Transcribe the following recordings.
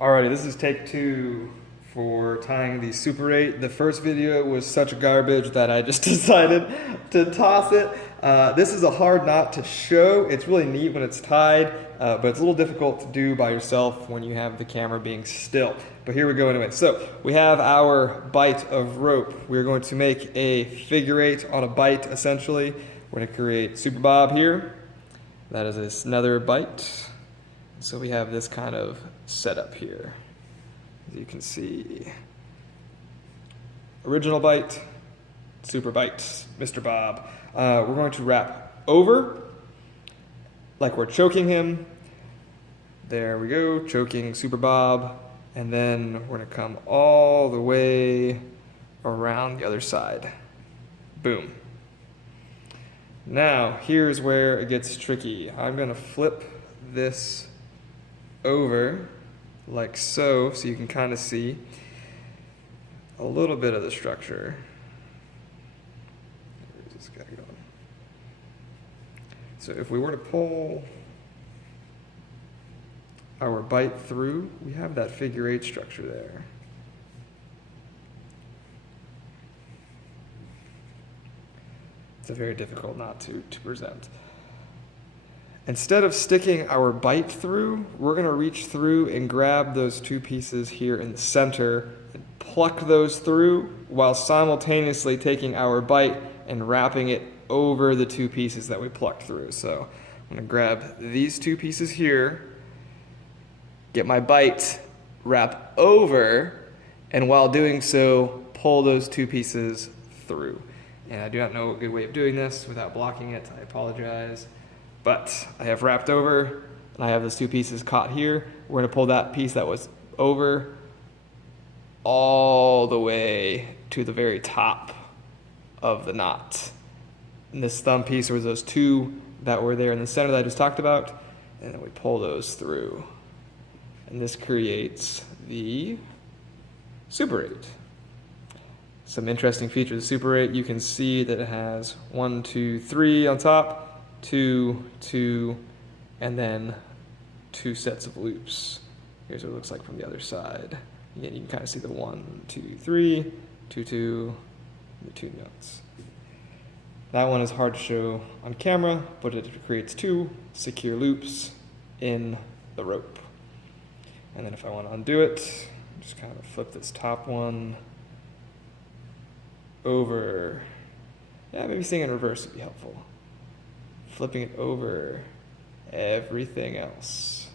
Alrighty, this is take 2 for tying the Super 8. The first video was such garbage that I just decided to toss it. This is a hard knot to show. It's really neat when it's tied, but it's a little difficult to do by yourself when you have the camera being still. But here we go anyway. So we have our bight of rope. We're going to make a figure 8 on a bight essentially. We're going to create Super Bob here. That is another bight. So we have this kind of setup here. As you can see, original bight, super bight, Mr. Bob. We're going to wrap over, like we're choking him. There we go, choking Super Bob. And then we're gonna come all the way around the other side. Boom. Now, here's where it gets tricky. I'm gonna flip this over like so you can kind of see a little bit of the structure. Where's this guy going? So if we were to pull our bight through, we have that figure 8 structure there. It's a very difficult knot to present. Instead of sticking our bight through, we're going to reach through and grab those two pieces here in the center and pluck those through while simultaneously taking our bight and wrapping it over the two pieces that we plucked through. So I'm going to grab these two pieces here, get my bight, wrap over, and while doing so, pull those two pieces through. And I do not know a good way of doing this without blocking it. I apologize. But I have wrapped over, and I have those two pieces caught here. We're going to pull that piece that was over all the way to the very top of the knot. And this thumb piece was those two that were there in the center that I just talked about, and then we pull those through. And this creates the Super 8. Some interesting features of the Super 8, you can see that it has 1, 2, 3 on top, 2, 2, and then 2 sets of loops. Here's what it looks like from the other side. Again, you can kind of see the 1, 2, 3, 2, 2, and the 2 notes. That one is hard to show on camera, but it creates 2 secure loops in the rope. And then if I want to undo it, just kind of flip this top one over. Yeah, maybe seeing in reverse would be helpful. Flipping it over everything else.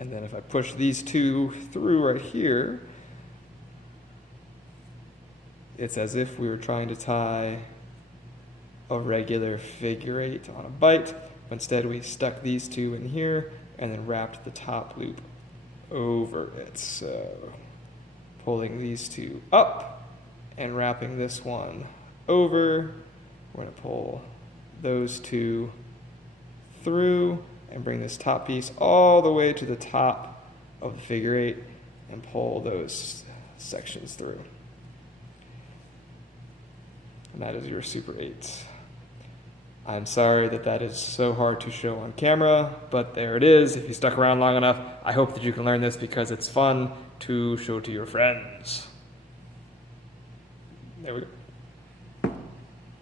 And then if I push these two through right here, it's as if we were trying to tie a regular figure 8 on a bight, but instead we stuck these two in here and then wrapped the top loop over it. So pulling these two up and wrapping this one over, we're going to pull those two through and bring this top piece all the way to the top of the figure 8 and pull those sections through. And that is your Super 8. I'm sorry that is so hard to show on camera, but there it is. If you stuck around long enough, I hope that you can learn this because it's fun to show to your friends. There we go.